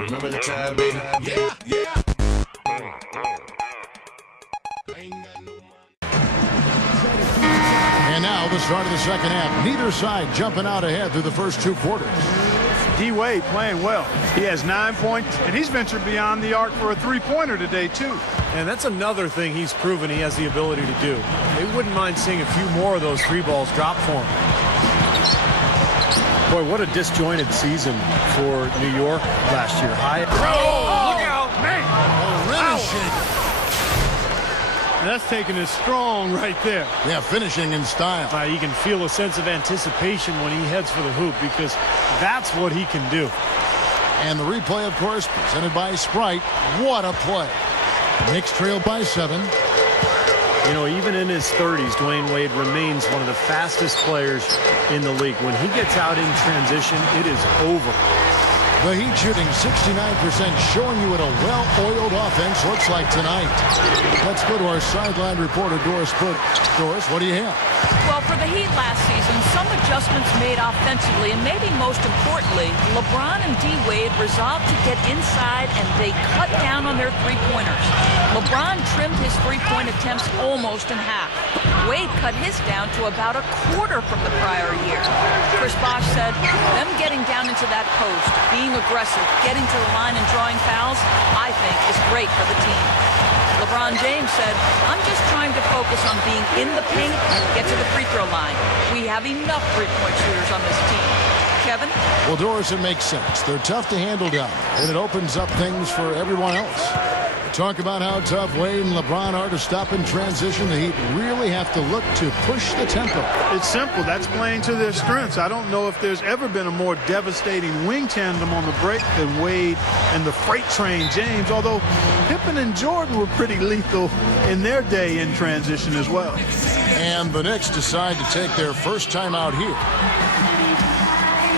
Remember the time, baby? And now the start of the second half. Neither side jumping out ahead through the first 2 quarters. D-Wade playing well. He has 9 points, and he's ventured beyond the arc for a three-pointer today, too. And that's another thing he's proven he has the ability to do. They wouldn't mind seeing a few more of those 3 balls drop for him. Boy, what a disjointed season for New York last year. Look out, man! And that's taking it strong right there. Yeah, finishing in style. You can feel a sense of anticipation when he heads for the hoop because that's what he can do. And the replay, of course, presented by Sprite. What a play. Knicks trail by 7. You know, even in his 30s, Dwayne Wade remains one of the fastest players in the league. When he gets out in transition, it is over. The Heat shooting 69%, showing you what a well-oiled offense looks like tonight. Let's go to our sideline reporter, Doris Put. Doris, what do you have? Well, for the Heat last season, some adjustments made offensively, and maybe most importantly, LeBron and D-Wade resolved to get inside, and they cut down on their three-pointers. LeBron trimmed his three-point attempts almost in half. Wade cut his down to about a quarter from the prior year. Chris Bosh said, them getting down into that post, being aggressive, getting to the line and drawing fouls, I think is great for the team. LeBron James said, I'm just trying to focus on being in the paint and get to the free throw line. We have enough three-point shooters on this team. Kevin? Well, Doris, it makes sense. They're tough to handle down, and it opens up things for everyone else. Talk about how tough Wade and LeBron are to stop in transition. The Heat really have to look to push the tempo. It's simple. That's playing to their strengths. I don't know if there's ever been a more devastating wing tandem on the break than Wade and the freight train James, although Pippen and Jordan were pretty lethal in their day in transition as well. And the Knicks decide to take their first time out here.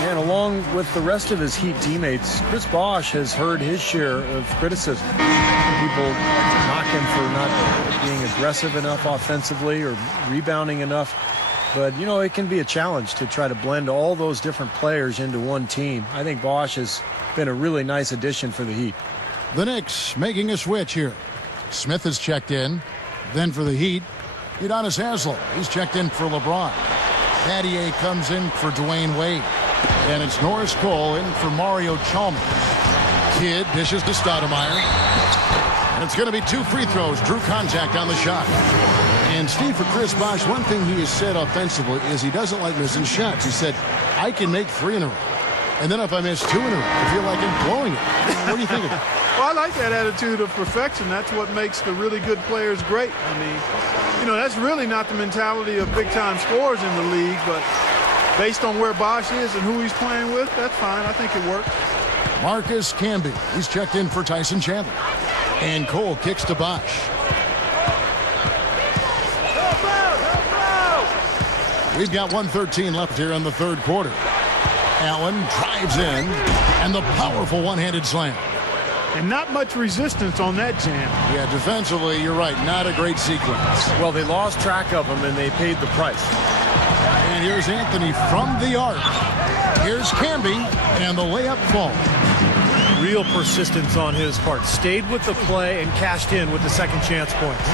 And along with the rest of his Heat teammates, Chris Bosh has heard his share of criticism. People knock him for not being aggressive enough offensively or rebounding enough. But, you know, it can be a challenge to try to blend all those different players into one team. I think Bosh has been a really nice addition for the Heat. The Knicks making a switch here. Smith has checked in. Then for the Heat, Udonis Haslem. He's checked in for LeBron. Battier comes in for Dwayne Wade. And it's Norris Cole in for Mario Chalmers. Kidd dishes to Stoudemire. And it's going to be 2 free throws. Drew contact on the shot. And Steve, for Chris Bosh, one thing he has said offensively is he doesn't like missing shots. He said, I can make 3 in a row. And then if I miss 2 in a row, I feel like I'm blowing it. What do you think of that? Well, I like that attitude of perfection. That's what makes the really good players great. I mean, you know, that's really not the mentality of big-time scorers in the league, but based on where Bosh is and who he's playing with, that's fine. I think it works. Marcus Camby. He's checked in for Tyson Chandler. And Cole kicks to Bosh. We've got 1:13 left here in the third quarter. Allen drives in, and the powerful one-handed slam. And not much resistance on that jam. Yeah, defensively, you're right, not a great sequence. Well, they lost track of him, and they paid the price. And here's Anthony from the arc. Here's Camby, and the layup falls. Real persistence on his part. Stayed with the play and cashed in with the second chance points.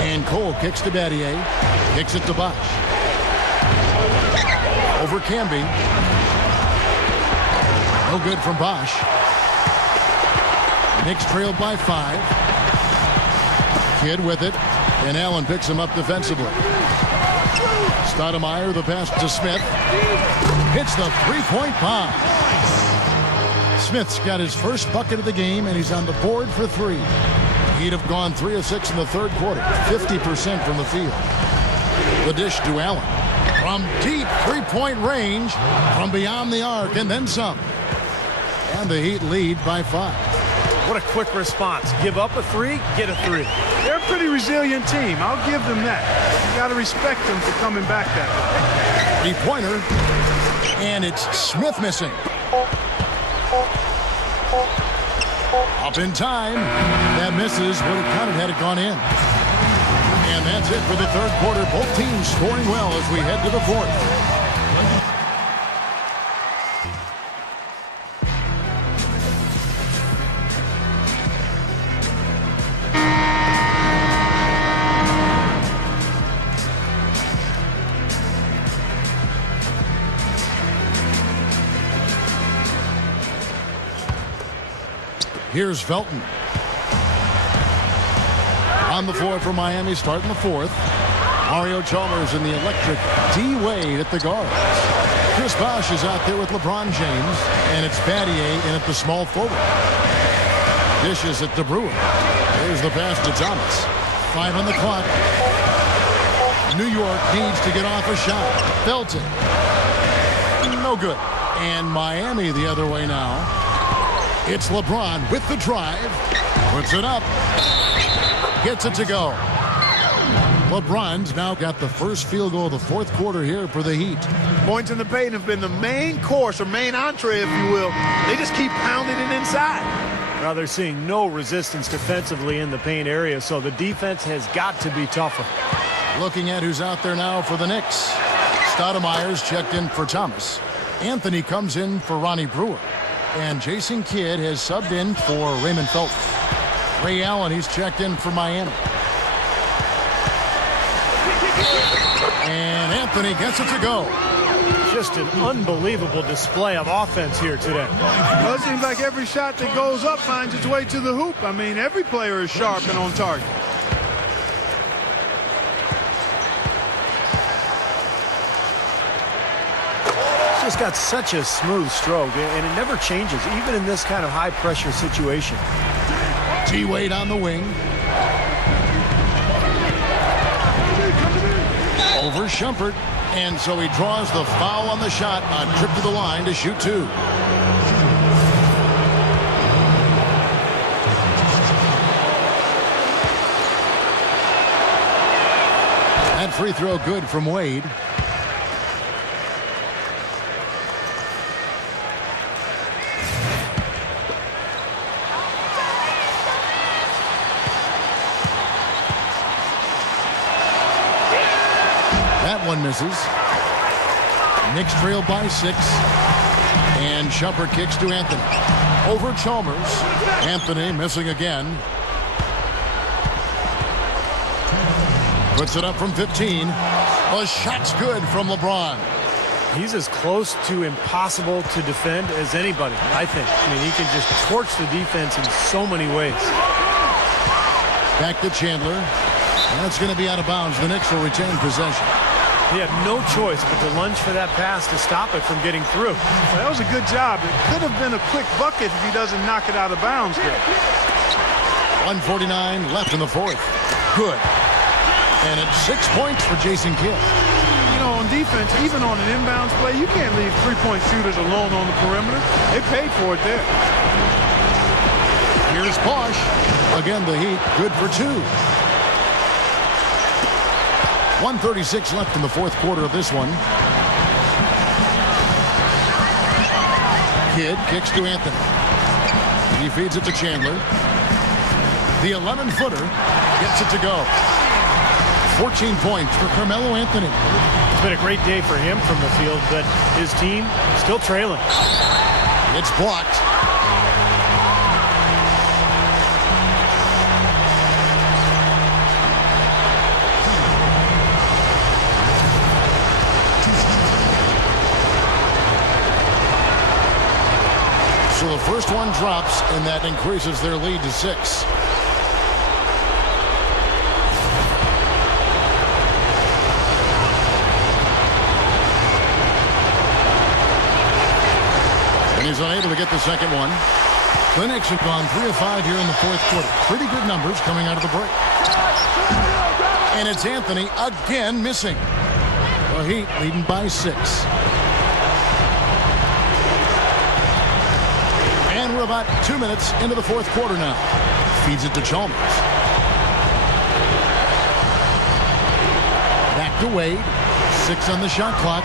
And Cole kicks to Battier. Kicks it to Bosh. Over Camby. No good from Bosh. Knicks trailed by 5. Kidd with it. And Allen picks him up defensively. Stoudemire, the pass to Smith. Hits the three-point bomb. Smith's got his first bucket of the game, and he's on the board for 3. He'd have gone 3 of 6 in the third quarter, 50% from the field. The dish to Allen. From deep three-point range, from beyond the arc, and then some. And the Heat lead by 5. What a quick response. Give up a 3, get a 3. They're a pretty resilient team. I'll give them that. You got to respect them for coming back that way. Three-pointer. And it's Smith missing. Up in time. That misses. Would have counted had it gone in. And that's it for the third quarter. Both teams scoring well as we head to the fourth. Here's Felton. On the floor for Miami, starting the fourth. Mario Chalmers and the electric D. Wade at the guards. Chris Bosh is out there with LeBron James, and it's Battier in at the small forward. Dishes at De Bruyne. There's the pass to Thomas. 5 on the clock. New York needs to get off a shot. Felton. No good. And Miami the other way now. It's LeBron with the drive. Puts it up. Gets it to go. LeBron's now got the first field goal of the fourth quarter here for the Heat. Points in the paint have been the main course, or main entree, if you will. They just keep pounding it inside. Now they're seeing no resistance defensively in the paint area, so the defense has got to be tougher. Looking at who's out there now for the Knicks. Stoudemire's checked in for Thomas. Anthony comes in for Ronnie Brewer. And Jason Kidd has subbed in for Raymond Felton. Ray Allen, he's checked in for Miami. And Anthony gets it to go. Just an unbelievable display of offense here today. Well, it seems like every shot that goes up finds its way to the hoop. I mean, every player is sharp and on target. He's got such a smooth stroke, and it never changes, even in this kind of high-pressure situation. T. Wade on the wing. Over Shumpert. And so he draws the foul on the shot on trip to the line to shoot 2. That free throw good from Wade. That one misses. Knicks trail by 6. And Shumpert kicks to Anthony. Over Chalmers. Anthony missing again. Puts it up from 15. A shot's good from LeBron. He's as close to impossible to defend as anybody, I think. I mean, he can just torch the defense in so many ways. Back to Chandler. And it's going to be out of bounds. The Knicks will retain possession. He had no choice but to lunge for that pass to stop it from getting through. Well, that was a good job. It could have been a quick bucket if he doesn't knock it out of bounds there. 1:49 left in the fourth. Good. And it's 6 points for Jason Kidd. You know, on defense, even on an inbounds play, you can't leave three-point shooters alone on the perimeter. They paid for it there. Here's Bosh. Again, the Heat good for 2. 1:36 left in the fourth quarter of this one. Kidd kicks to Anthony. He feeds it to Chandler. The 11-footer gets it to go. 14 points for Carmelo Anthony. It's been a great day for him from the field, but his team still trailing. It's blocked. So the first one drops, and that increases their lead to 6. And he's unable to get the second one. The Knicks have gone 3 of 5 here in the fourth quarter. Pretty good numbers coming out of the break. And it's Anthony again missing. The Heat leading by 6. And we're about 2 minutes into the fourth quarter now. Feeds it to Chalmers. Back to Wade. 6 on the shot clock.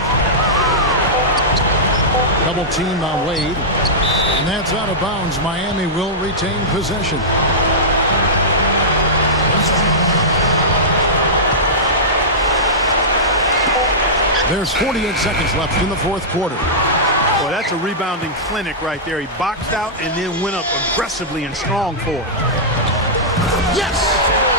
Double team on Wade. And that's out of bounds. Miami will retain possession. There's 48 seconds left in the fourth quarter. Boy, that's a rebounding clinic right there. He boxed out and then went up aggressively and strong for it. Yes!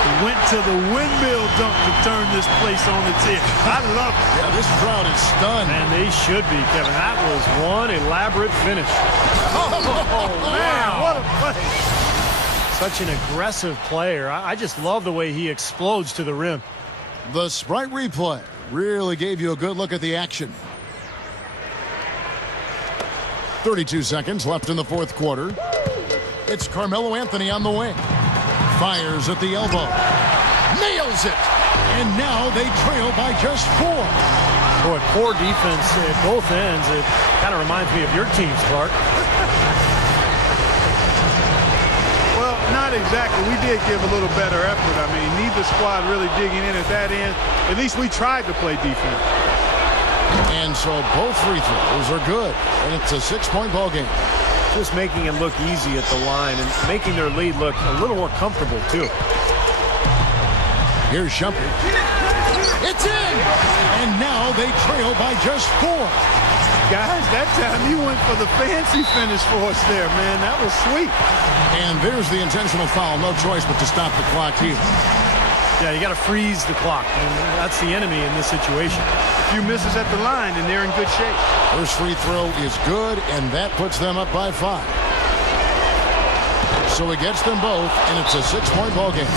He went to the windmill dunk to turn this place on its head. I love it. Yeah, this crowd is stunned. And they should be, Kevin. That was one elaborate finish. Oh, man, what a play. Such an aggressive player. I just love the way he explodes to the rim. The Sprite replay really gave you a good look at the action. 32 seconds left in the fourth quarter. It's Carmelo Anthony on the wing. Fires at the elbow. Nails it! And now they trail by just 4. Boy, poor defense at both ends. It kind of reminds me of your teams, Clark. Well, not exactly. We did give a little better effort. I mean, neither squad really digging in at that end. At least we tried to play defense. And so both free throws are good. And it's a 6-point ball game. Just making it look easy at the line and making their lead look a little more comfortable, too. Here's Shumpert. It's in! And now they trail by just 4. Guys, that time he went for the fancy finish for us there, man. That was sweet. And there's the intentional foul. No choice but to stop the clock here. Yeah, you got to freeze the clock, and that's the enemy in this situation. A few misses at the line, and they're in good shape. First free throw is good, and that puts them up by 5. So he gets them both, and it's a 6-point ball game.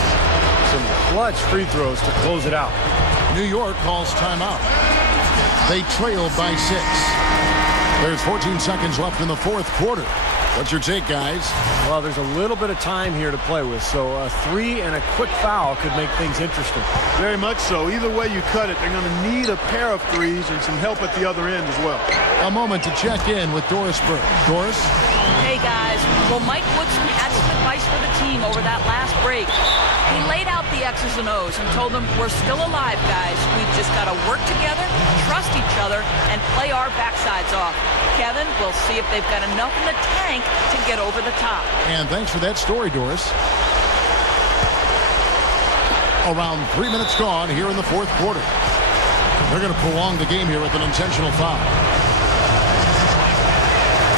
Some clutch free throws to close it out. New York calls timeout. They trail by 6. There's 14 seconds left in the fourth quarter. What's your take, guys? Well, there's a little bit of time here to play with, so a 3 and a quick foul could make things interesting. Very much so. Either way you cut it, they're going to need a pair of threes and some help at the other end as well. A moment to check in with Doris Burke. Doris? Hey, guys. Well, Mike Woodson had some advice for the team over that last break. He laid out the X's and O's and told them, we're still alive, guys. We've just got to work together, trust each other, and play our backsides off. Kevin, we'll see if they've got enough in the tank to get over the top. And thanks for that story, Doris. Around 3 minutes gone here in the fourth quarter. They're going to prolong the game here with an intentional foul.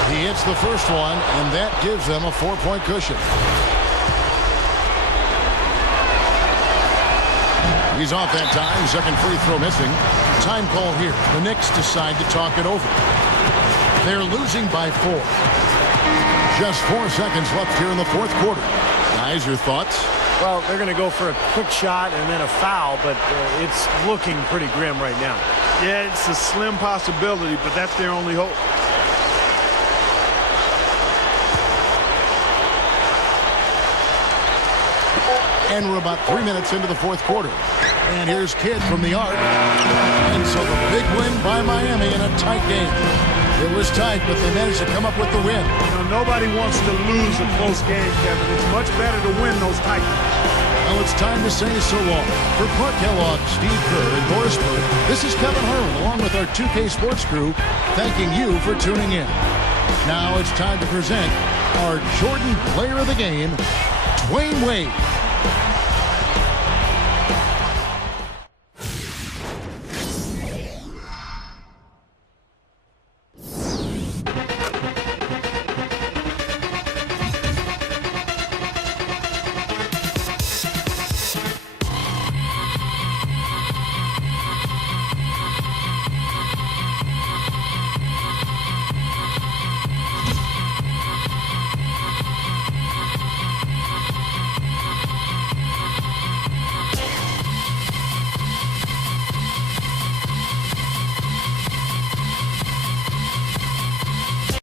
He hits the first one, and that gives them a 4-point cushion. He's off that time. Second free throw missing. Time call here. The Knicks decide to talk it over. They're losing by 4. Just 4 seconds left here in the fourth quarter. Guys, your thoughts? Well, they're going to go for a quick shot and then a foul, but it's looking pretty grim right now. Yeah, it's a slim possibility, but that's their only hope. And we're about 3 minutes into the fourth quarter. And here's Kidd from the arc. And so the big win by Miami in a tight game. It was tight, but they managed to come up with the win. You know, nobody wants to lose a close game, Kevin. It's much better to win those tight ones. Well, it's time to say so long. For Clark Kellogg, Steve Kerr, and Doris Burke, this is Kevin Harlan, along with our 2K Sports crew, thanking you for tuning in. Now it's time to present our Jordan Player of the Game, Dwayne Wade.